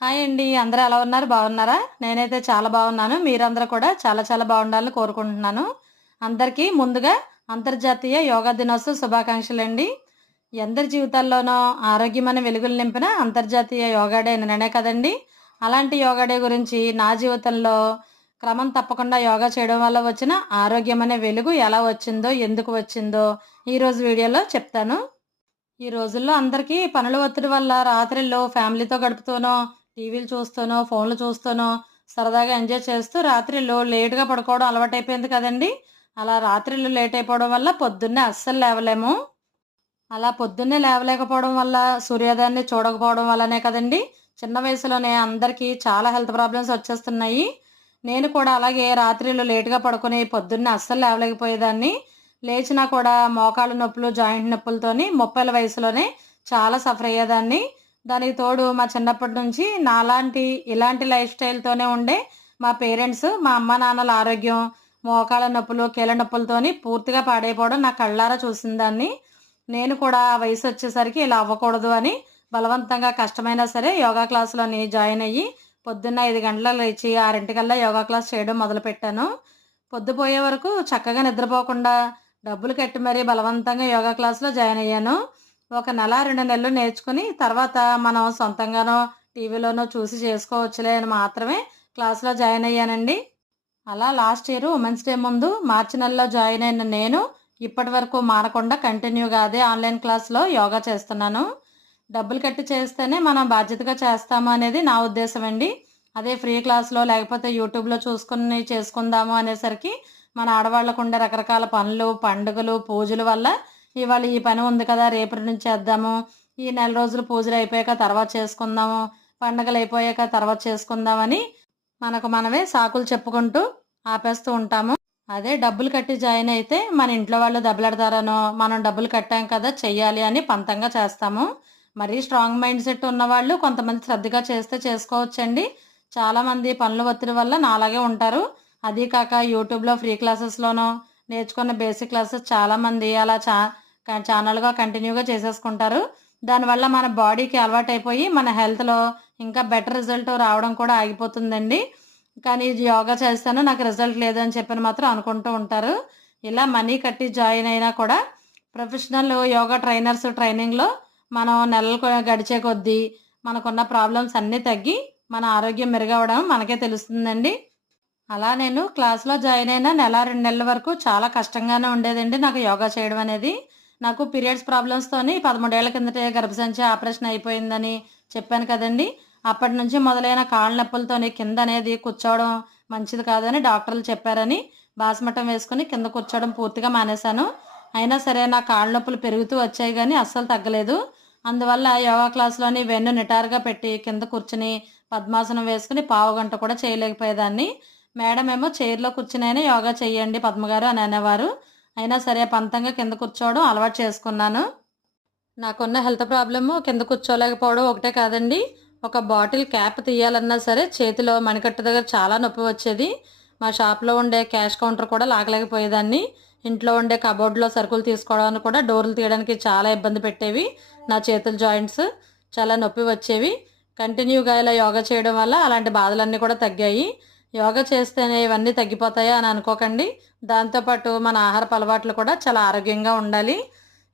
Hi అండి. అందరూ ఎలా ఉన్నారు? బాగున్నారా? నేనైతే చాలా బాగున్నాను. మీరందరూ కూడా చాలా చాలా బాగుండాలని కోరుకుంటున్నాను. అందరికీ ముందుగా అంతర్జాతీయ యోగా దినోత్సవ శుభాకాంక్షలు అండి ఎందరి జీవితాల్లోనో ఆరోగ్యమైన వెలుగులు నింపిన అంతర్జాతీయ యోగా డే నిన్ననే కదండి. అలాంటి యోగా డే గురించి నా జీవితంలో క్రమం తప్పకుండా యోగా చేయడం వల్ల వచ్చిన ఆరోగ్యమనే వెలుగు ఎలా వచ్చిందో ఎందుకు వచ్చిందో ఈరోజు వీడియోలో చెప్తాను. ఈ రోజుల్లో అందరికీ పనుల ఒత్తిడి వల్ల రాత్రిలో ఫ్యామిలీతో గడుపుతూనో టీవీలు చూస్తానో ఫోన్లు చూస్తానో సరదాగా ఎంజాయ్ చేస్తూ రాత్రిళ్ళు లేటుగా పడుకోవడం అలవాటైపోయింది కదండి. అలా రాత్రిళ్ళు లేట్ అయిపోవడం వల్ల పొద్దున్నే అస్సలు లేవలేము. అలా పొద్దున్నే లేవలేకపోవడం వల్ల సూర్యోదయాన్ని చూడకపోవడం వల్లనే కదండి. చిన్న వయసులోనే అందరికీ చాలా హెల్త్ ప్రాబ్లమ్స్ వచ్చేస్తున్నాయి. నేను కూడా అలాగే రాత్రిళ్ళు లేటుగా పడుకుని పొద్దున్నే అస్సలు లేవలేకపోయేదాన్ని. లేచినా కూడా మోకాళ్ళ నొప్పులు జాయింట్ నొప్పులతోని ముప్పైల వయసులోనే చాలా సఫర్ అయ్యేదాన్ని. దానికి తోడు మా చిన్నప్పటి నుంచి నాలాంటి ఇలాంటి లైఫ్ స్టైల్తోనే ఉండే మా పేరెంట్స్ మా అమ్మ నాన్నల ఆరోగ్యం మోకాళ్ళ నొప్పులు కీళ్ళ నొప్పులతోని పూర్తిగా పాడైపోవడం నా కళ్ళారా చూసిన దాన్ని. నేను కూడా వయసు వచ్చేసరికి ఇలా అవ్వకూడదు అని బలవంతంగా కష్టమైనా సరే యోగా క్లాసులోని జాయిన్ అయ్యి పొద్దున్న ఐదు గంటలకు లేచి ఆరింటికల్లా యోగా క్లాస్ చేయడం మొదలుపెట్టాను. పొద్దుపోయే వరకు చక్కగా నిద్రపోకుండా డబ్బులు కట్టి మరీ బలవంతంగా యోగా క్లాస్లో జాయిన్ అయ్యాను. ఒక నెల రెండు నెలలు నేర్చుకుని తర్వాత మనం సొంతంగానో టీవీలోనో చూసి చేసుకోవచ్చులే అని మాత్రమే క్లాస్లో జాయిన్ అయ్యానండి. అలా లాస్ట్ ఇయర్ ఉమెన్స్ డే ముందు మార్చి నెలలో జాయిన్ అయిన నేను ఇప్పటి వరకు మారకుండా కంటిన్యూగా అదే ఆన్లైన్ క్లాస్లో యోగా చేస్తున్నాను. డబ్బులు కట్టి చేస్తేనే మనం బాధ్యతగా చేస్తాము అనేది నా ఉద్దేశం అండి అదే ఫ్రీ క్లాస్లో లేకపోతే యూట్యూబ్లో చూసుకుని చేసుకుందాము అనేసరికి మన ఆడవాళ్ళకు ఉండే రకరకాల పనులు పండుగలు పూజల వల్ల ఇవాళ ఈ పని ఉంది కదా రేపటి నుంచి చేద్దాము. ఈ నెల రోజులు పూజలు అయిపోయాక తర్వాత చేసుకుందాము. పండుగలు అయిపోయాక తర్వాత చేసుకుందామని మనకు మనమే సాకులు చెప్పుకుంటూ ఆపేస్తూ ఉంటాము. అదే డబ్బులు కట్టి జాయిన్ అయితే మన ఇంట్లో వాళ్ళు దెబ్బలాడతారనో మనం డబ్బులు కట్టాం కదా చెయ్యాలి అని పంతంగా చేస్తాము. మరీ స్ట్రాంగ్ మైండ్ సెట్ ఉన్నవాళ్ళు కొంతమంది శ్రద్ధగా చేస్తే చేసుకోవచ్చండి. చాలామంది పనుల ఒత్తిడి వల్ల నాలాగే ఉంటారు. అదీ కాక యూట్యూబ్లో ఫ్రీ క్లాసెస్లోనో నేర్చుకున్న బేసిక్ క్లాసెస్ చాలామంది అలా చా ఛానల్గా కంటిన్యూగా చేసేసుకుంటారు. దానివల్ల మన బాడీకి అలవాటైపోయి మన హెల్త్లో ఇంకా బెటర్ రిజల్ట్ రావడం కూడా ఆగిపోతుందండి. కానీ యోగా చేస్తాను నాకు రిజల్ట్ లేదని చెప్పని మాత్రం అనుకుంటూ ఉంటారు. ఇలా మనీ కట్టి జాయిన్ అయినా కూడా ప్రొఫెషనల్ యోగా ట్రైనర్స్ ట్రైనింగ్లో మనం నెలలు గడిచే కొద్దీ మనకున్న ప్రాబ్లమ్స్ అన్నీ తగ్గి మన ఆరోగ్యం మెరుగవడం మనకే తెలుస్తుందండి. అలా నేను క్లాస్లో జాయిన్ అయిన నెల రెండు నెలల వరకు చాలా కష్టంగానే ఉండేదండి నాకు యోగా చేయడం అనేది. నాకు పీరియడ్స్ ప్రాబ్లమ్స్తోని పదమూడేళ్ళ కిందటే గర్భసంచి ఆపరేషన్ అయిపోయిందని చెప్పాను కదండి. అప్పటి నుంచి మొదలైన కాళ్ళ నొప్పులతోని కింద అనేది కూర్చోవడం మంచిది కాదని డాక్టర్లు చెప్పారని బాస్మటం వేసుకుని కింద కూర్చోవడం పూర్తిగా మానేశాను. అయినా సరే నా కాళ్ళ నొప్పులు పెరుగుతూ వచ్చాయి కానీ అస్సలు తగ్గలేదు. అందువల్ల యోగా క్లాస్లోని వెన్ను నిటారుగా పెట్టి కింద కూర్చుని పద్మాసనం వేసుకుని పావు గంట కూడా చేయలేకపోయేదాన్ని. మేడం ఏమో చైర్లో కూర్చునైనా యోగా చేయండి పద్మగారు అని అనేవారు. అయినా సరే పంతంగా కింద కూర్చోవడం అలవాటు చేసుకున్నాను. నాకున్న హెల్త్ ప్రాబ్లము కింద కూర్చోలేకపోవడం ఒకటే కాదండి. ఒక బాటిల్ క్యాప్ తీయాలన్నా సరే చేతిలో మణికట్టు దగ్గర చాలా నొప్పి వచ్చేది. మా షాప్లో ఉండే క్యాష్ కౌంటర్ కూడా లాగలేకపోయేదాన్ని. ఇంట్లో ఉండే కబోర్డ్లో సరుకులు తీసుకోవడానికి కూడా డోర్లు తీయడానికి చాలా ఇబ్బంది పెట్టేవి. నా చేతుల జాయింట్స్ చాలా నొప్పి వచ్చేవి. కంటిన్యూగా ఇలా యోగా చేయడం వల్ల అలాంటి బాధలన్నీ కూడా తగ్గాయి. యోగా చేస్తేనే ఇవన్నీ తగ్గిపోతాయా అని అనుకోకండి. దాంతోపాటు మన ఆహారపు అలవాట్లు కూడా చాలా ఆరోగ్యంగా ఉండాలి.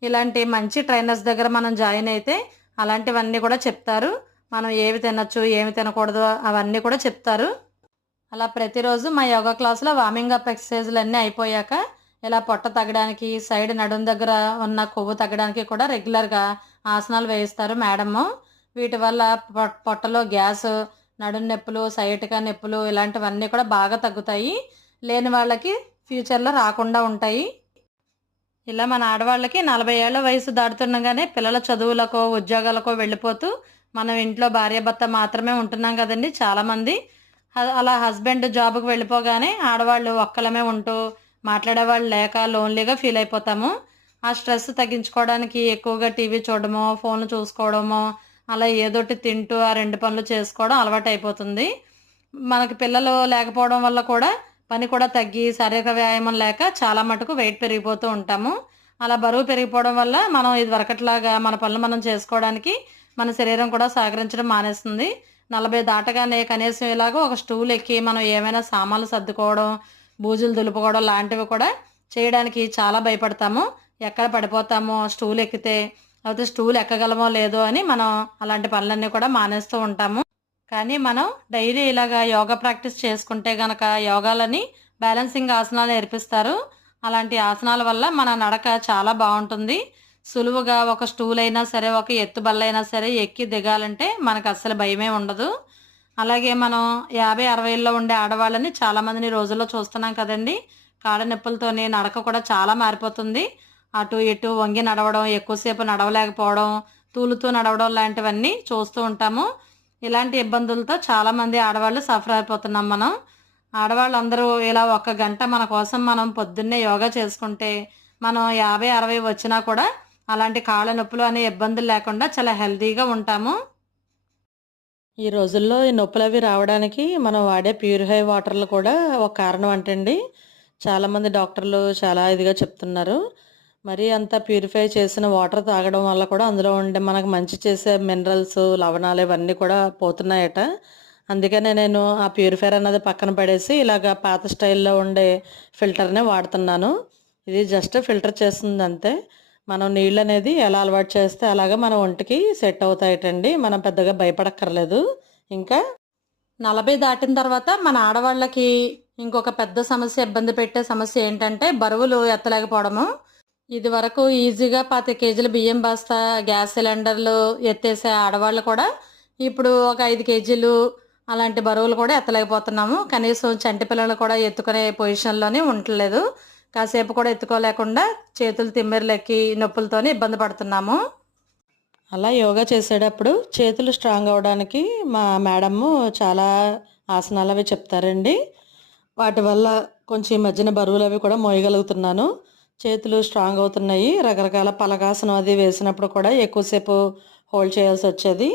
ఇలాంటి మంచి ట్రైనర్స్ దగ్గర మనం జాయిన్ అయితే అలాంటివన్నీ కూడా చెప్తారు. మనం ఏవి తినచ్చు ఏమి తినకూడదు అవన్నీ కూడా చెప్తారు. అలా ప్రతిరోజు మా యోగా క్లాస్లో వార్మింగ్ అప్ ఎక్సర్సైజులు అన్నీ అయిపోయాక ఇలా పొట్ట తగ్గడానికి సైడ్ నడుం దగ్గర ఉన్న కొవ్వు తగ్గడానికి కూడా రెగ్యులర్గా ఆసనాలు వేయిస్తారు మేడము. వీటి వల్ల పొట్టలో గ్యాస్ నడుం నొప్పులు సైట్గా నొప్పులు ఇలాంటివన్నీ కూడా బాగా తగ్గుతాయి. లేని వాళ్ళకి ఫ్యూచర్లో రాకుండా ఉంటాయి. ఇలా మన ఆడవాళ్ళకి నలభై ఏళ్ళ వయసు దాటుతుండగానే పిల్లల చదువులకో ఉద్యోగాలకో వెళ్ళిపోతూ మనం ఇంట్లో భార్యాభర్త మాత్రమే ఉంటున్నాం కదండి చాలామంది. అలా హస్బెండ్ జాబ్కి వెళ్ళిపోగానే ఆడవాళ్ళు ఒక్కలమే ఉంటూ మాట్లాడేవాళ్ళు లేక లోన్లీగా ఫీల్ అయిపోతాము. ఆ స్ట్రెస్ తగ్గించుకోవడానికి ఎక్కువగా టీవీ చూడడమో ఫోన్లు చూసుకోవడమో అలా ఏదోటి తింటూ ఆ రెండు పనులు చేసుకోవడం అలవాటు అయిపోతుంది మనకి పిల్లలు లేకపోవడం వల్ల కూడా పని కూడా తగ్గి శారీరక వ్యాయామం లేక చాలా మటుకు వెయిట్ పెరిగిపోతూ ఉంటాము. అలా బరువు పెరిగిపోవడం వల్ల మనం ఇది వరకట్లాగా మన పనులు మనం చేసుకోవడానికి మన శరీరం కూడా సహకరించడం మానేస్తుంది. నలభై దాటగానే కనీసం ఇలాగ ఒక స్టూల్ ఎక్కి మనం ఏమైనా సామాన్లు సర్దుకోవడం బూజులు దులుపుకోవడం లాంటివి కూడా చేయడానికి చాలా భయపడతాము. ఎక్కడ పడిపోతామో? స్టూల్ ఎక్కితే లేకపోతే స్టూల్ ఎక్కగలమో లేదో అని మనం అలాంటి పనులన్నీ కూడా మానేస్తూ ఉంటాము. కానీ మనం డైలీ ఇలాగా యోగా ప్రాక్టీస్ చేసుకుంటే గనక యోగాలని బ్యాలెన్సింగ్ ఆసనాలు నేర్పిస్తారు. అలాంటి ఆసనాల వల్ల మన నడక చాలా బాగుంటుంది. సులువుగా ఒక స్టూల్ అయినా సరే ఒక ఎత్తు బల్ల అయినా సరే ఎక్కి దిగాలంటే మనకు అస్సలు భయమే ఉండదు. అలాగే మనం యాభై అరవైల్లో ఉండే ఆడవాళ్ళని చాలామందిని రోజుల్లో చూస్తున్నాం కదండి. కాళ్ళ నొప్పులతోని నడక కూడా చాలా మారిపోతుంది. అటు ఇటు వంగి నడవడం ఎక్కువసేపు నడవలేకపోవడం తూలుతూ నడవడం లాంటివన్నీ చూస్తూ ఉంటాము. ఇలాంటి ఇబ్బందులతో చాలామంది ఆడవాళ్ళు సఫర్ అయిపోతున్నాం మనం. ఆడవాళ్ళందరూ ఇలా ఒక గంట మన కోసం మనం పొద్దున్నే యోగా చేసుకుంటే మనం యాభై అరవై వచ్చినా కూడా అలాంటి కాళ్ళ నొప్పులు అనే ఇబ్బందులు లేకుండా చాలా హెల్తీగా ఉంటాము. ఈ రోజుల్లో ఈ నొప్పులు అవి రావడానికి మనం వాడే ప్యూరిఫై వాటర్లు కూడా ఒక కారణం అంటండి. చాలామంది డాక్టర్లు చాలా ఇదిగా చెప్తున్నారు. మరి అంత ప్యూరిఫై చేసిన వాటర్ తాగడం వల్ల కూడా అందులో ఉండే మనకు మంచి చేసే మినరల్స్ లవణాలు ఇవన్నీ కూడా పోతున్నాయట. అందుకనే నేను ఆ ప్యూరిఫైర్ అన్నది పక్కన పడేసి ఇలాగ పాత స్టైల్లో ఉండే ఫిల్టర్నే వాడుతున్నాను. ఇది జస్ట్ ఫిల్టర్ చేస్తుంది అంతే. మనం నీళ్ళు అనేది ఎలా అలవాటు చేస్తే అలాగా మన ఒంటికి సెట్ అవుతాయటండి. మనం పెద్దగా భయపడక్కర్లేదు. ఇంకా నలభై దాటిన తర్వాత మన ఆడవాళ్ళకి ఇంకొక పెద్ద సమస్య ఇబ్బంది పెట్టే సమస్య ఏంటంటే బరువులు ఎత్తలేకపోవడము. ఇది వరకు ఈజీగా పాతి కేజీల బియ్యం బస్తా గ్యాస్ సిలిండర్లు ఎత్తేసే ఆడవాళ్ళు కూడా ఇప్పుడు ఒక ఐదు కేజీలు అలాంటి బరువులు కూడా ఎత్తలేకపోతున్నాము. కనీసం చంటి పిల్లలు కూడా ఎత్తుకునే పొజిషన్లోనే ఉండలేదు కాసేపు కూడా ఎత్తుకోలేకుండా చేతులు తిమ్మిర్లెక్కి నొప్పులతోనే ఇబ్బంది పడుతున్నాము. అలా యోగా చేసేటప్పుడు చేతులు స్ట్రాంగ్ అవడానికి మా మేడము చాలా ఆసనాలు అవి చెప్తారండి. వాటి వల్ల కొంచెం ఈ మధ్యన బరువులు అవి కూడా మోయగలుగుతున్నాను. చేతులు స్ట్రాంగ్ అవుతున్నాయి. రకరకాల పలకాసనం అది వేసినప్పుడు కూడా ఎక్కువసేపు హోల్డ్ చేయాల్సి వచ్చేది.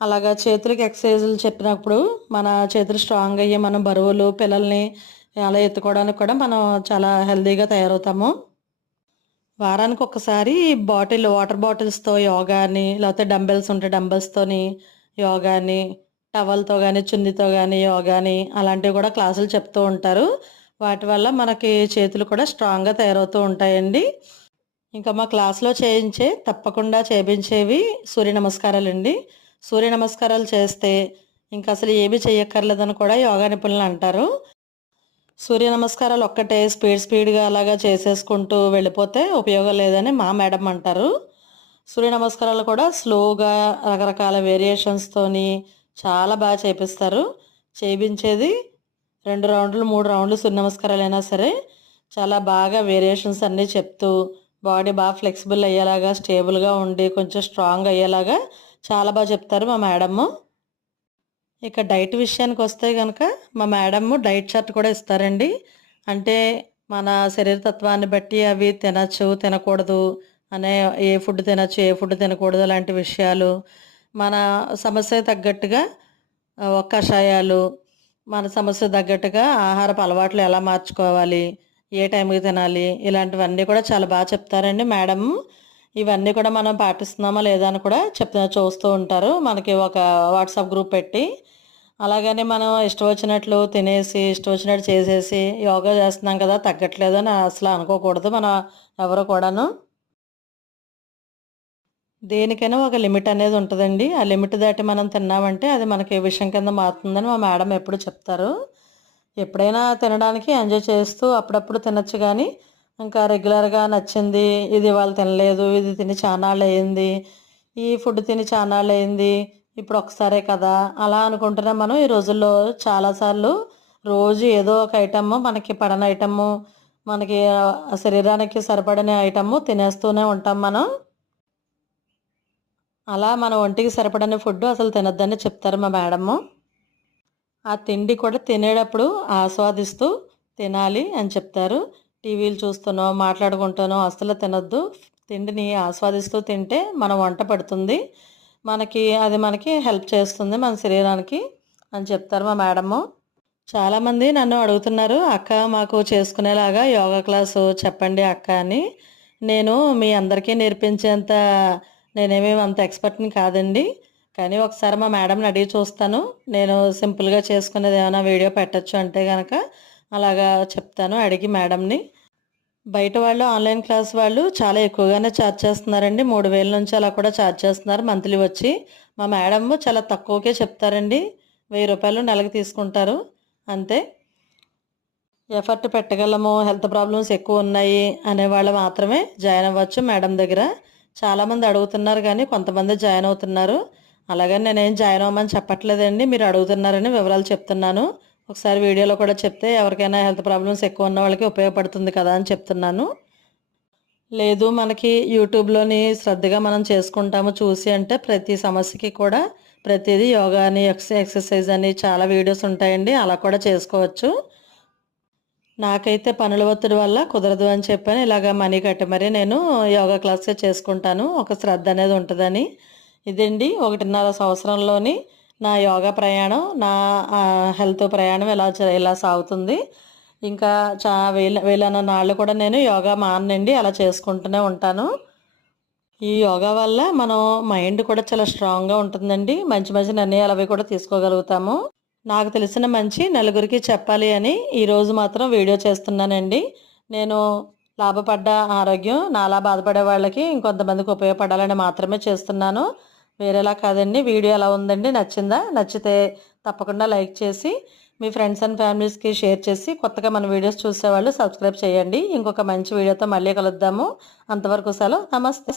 అలాగా చేతులకు ఎక్సర్సైజులు చెప్పినప్పుడు మన చేతులు స్ట్రాంగ్ అయ్యి మనం బరువులు పిల్లల్ని అలా ఎత్తుకోవడానికి కూడా మనం చాలా హెల్తీగా తయారవుతాము. వారానికి ఒకసారి బాటిల్ వాటర్ బాటిల్స్తో యోగాని లేకపోతే డంబెల్స్ ఉంటే డంబెల్స్తోని యోగాని టవల్తో కానీ చున్నీతో కానీ యోగాని అలాంటివి కూడా క్లాసులు చెప్తూ ఉంటారు. వాటి వల్ల మనకి చేతులు కూడా స్ట్రాంగ్గా తయారవుతూ ఉంటాయండి. ఇంకా మా క్లాస్లో చేయించే తప్పకుండా చేయించేవి సూర్య నమస్కారాలు అండి సూర్య నమస్కారాలు చేస్తే ఇంకా అసలు ఏమీ చేయక్కర్లేదని కూడా యోగా నిపుణులు అంటారు. సూర్య నమస్కారాలు ఒక్కటే స్పీడ్ స్పీడ్గా అలాగా చేసేసుకుంటూ వెళ్ళిపోతే ఉపయోగం లేదని మా మేడం అంటారు. సూర్య నమస్కారాలు కూడా స్లోగా రకరకాల వేరియేషన్స్తోని చాలా బాగా చేపిస్తారు. చేయించేది రెండు రౌండ్లు మూడు రౌండ్లు సూర్య నమస్కారాలు అయినా సరే చాలా బాగా వేరియేషన్స్ అన్నీ చెప్తూ బాడీ బాగా ఫ్లెక్సిబుల్ అయ్యేలాగా స్టేబుల్గా ఉండి కొంచెం స్ట్రాంగ్ అయ్యేలాగా చాలా బాగా చెప్తారు మా మేడము. ఇక డైట్ విషయానికి వస్తే కనుక మా మేడము డైట్ చార్ట్ కూడా ఇస్తారండి. అంటే మన శరీరతత్వాన్ని బట్టి అవి తినచ్చు తినకూడదు అనే ఏ ఫుడ్ తినచ్చు ఏ ఫుడ్ తినకూడదు అలాంటి విషయాలు మన సమస్య తగ్గట్టుగా కషాయాలు మన సమస్య తగ్గట్టుగా ఆహారపు అలవాట్లు ఎలా మార్చుకోవాలి ఏ టైంకి తినాలి ఇలాంటివన్నీ కూడా చాలా బాగా చెప్తారండి. మేడం ఇవన్నీ కూడా మనం పాటిస్తున్నామా లేదా అని కూడా చెప్తా చూస్తూ ఉంటారు. మనకి ఒక వాట్సాప్ గ్రూప్ పెట్టి. అలాగని మనం ఇష్టం వచ్చినట్లు తినేసి ఇష్టం వచ్చినట్టు చేసేసి యోగా చేస్తున్నాం కదా తగ్గట్లేదు అని అసలు అనుకోకూడదు. మనం ఎవరు కూడాను దేనికైనా ఒక లిమిట్ అనేది ఉంటుందండి. ఆ లిమిట్ దాటి మనం తిన్నామంటే అది మనకి విషయం కింద మారుతుందని మా మేడం ఎప్పుడు చెప్తారు. ఎప్పుడైనా తినడానికి ఎంజాయ్ చేస్తూ అప్పుడప్పుడు తినచ్చు కానీ ఇంకా రెగ్యులర్గా నచ్చింది ఇది వాళ్ళు తినలేదు ఇది తిని చానాళ్ళు అయింది ఈ ఫుడ్ తిని చానాళ్ళు అయింది ఇప్పుడు ఒకసారే కదా అలా అనుకుంటున్నా మనం. ఈ రోజుల్లో చాలాసార్లు రోజు ఏదో ఒక ఐటమ్ మనకి పడని ఐటమ్ మనకి శరీరానికి సరిపడని ఐటమ్ తినేస్తూనే ఉంటాం మనం. అలా మన ఒంటికి సరిపడని ఫుడ్ అసలు తినొద్దని చెప్తారు మా మేడము. ఆ తిండి కూడా తినేటప్పుడు ఆస్వాదిస్తూ తినాలి అని చెప్తారు. టీవీలు చూస్తూనో మాట్లాడుకుంటానో అసలు తినొద్దు. తిండిని ఆస్వాదిస్తూ తింటే మన వంట పడుతుంది. మనకి అది మనకి హెల్ప్ చేస్తుంది మన శరీరానికి అని చెప్తారు మా మేడము. చాలామంది నన్ను అడుగుతున్నారు అక్క మాకు చేసుకునేలాగా యోగా క్లాసు చెప్పండి అక్క అని. నేను మీ అందరికీ నేర్పించేంత నేనేమేమి అంత ఎక్స్పర్ట్ని కాదండి. కానీ ఒకసారి మా మేడంని అడిగి చూస్తాను. నేను సింపుల్గా చేసుకునేది ఏమైనా వీడియో పెట్టచ్చు అంటే కనుక అలాగా చెప్తాను అడిగి మేడంని. బయట వాళ్ళు ఆన్లైన్ క్లాస్ వాళ్ళు చాలా ఎక్కువగానే ఛార్జ్ చేస్తున్నారండి. మూడు వేల నుంచి అలా కూడా ఛార్జ్ చేస్తున్నారు మంత్లీ వచ్చి. మా మేడం చాలా తక్కువకే చెప్తారండి. వెయ్యి రూపాయలు నెలకు తీసుకుంటారు. అంతే. ఎఫర్ట్ పెట్టగలము హెల్త్ ప్రాబ్లమ్స్ ఎక్కువ ఉన్నాయి అనేవాళ్ళు మాత్రమే జాయిన్ అవ్వచ్చు మేడం దగ్గర. చాలామంది అడుగుతున్నారు కానీ కొంతమంది జాయిన్ అవుతున్నారు. అలాగని నేనేం జాయిన్ అవ్వమని చెప్పట్లేదండి. మీరు అడుగుతున్నారని వివరాలు చెప్తున్నాను. ఒకసారి వీడియోలో కూడా చెప్తే ఎవరికైనా హెల్త్ ప్రాబ్లమ్స్ ఎక్కువ ఉన్న వాళ్ళకి ఉపయోగపడుతుంది కదా అని చెప్తున్నాను. లేదు మనకి యూట్యూబ్లోని శ్రద్ధగా మనం చేసుకుంటాము చూసి అంటే ప్రతి సమస్యకి కూడా ప్రతిదీ యోగా అని ఎక్స్ ఎక్సర్సైజ్ అని చాలా వీడియోస్ ఉంటాయండి. అలా కూడా చేసుకోవచ్చు. నాకైతే పనుల ఒత్తిడి వల్ల కుదరదు అని చెప్పాను. ఇలాగ మనీ కట్టి మరీ నేను యోగా క్లాస్గా చేసుకుంటాను. ఒక శ్రద్ధ అనేది ఉంటుందని. ఇదండి ఒకటిన్నర సంవత్సరంలోని నా యోగా ప్రయాణం. నా హెల్త్ ప్రయాణం ఇలా ఇలా సాగుతుంది. ఇంకా చా వేల వేలన్న నాళ్ళు కూడా నేను యోగా మానండి అలా చేసుకుంటూనే ఉంటాను. ఈ యోగా వల్ల మనం మైండ్ కూడా చాలా స్ట్రాంగ్గా ఉంటుందండి. మంచి మంచి నిర్ణయాలు అవి కూడా తీసుకోగలుగుతాము. నాకు తెలిసిన మంచి నలుగురికి చెప్పాలి అని ఈరోజు మాత్రం వీడియో చేస్తున్నానండి. నేను లాభపడ్డ ఆరోగ్యం నాలా బాధపడే వాళ్ళకి ఇంకొంతమందికి ఉపయోగపడాలని మాత్రమే చేస్తున్నాను. వేరేలా కాదండి. వీడియో ఎలా ఉందండి? నచ్చిందా? నచ్చితే తప్పకుండా లైక్ చేసి మీ ఫ్రెండ్స్ అండ్ ఫ్యామిలీస్కి షేర్ చేసి కొత్తగా మన వీడియోస్ చూసేవాళ్ళు సబ్స్క్రైబ్ చేయండి. ఇంకొక మంచి వీడియోతో మళ్ళీ కలుద్దాము. అంతవరకు సెలవు. నమస్తే.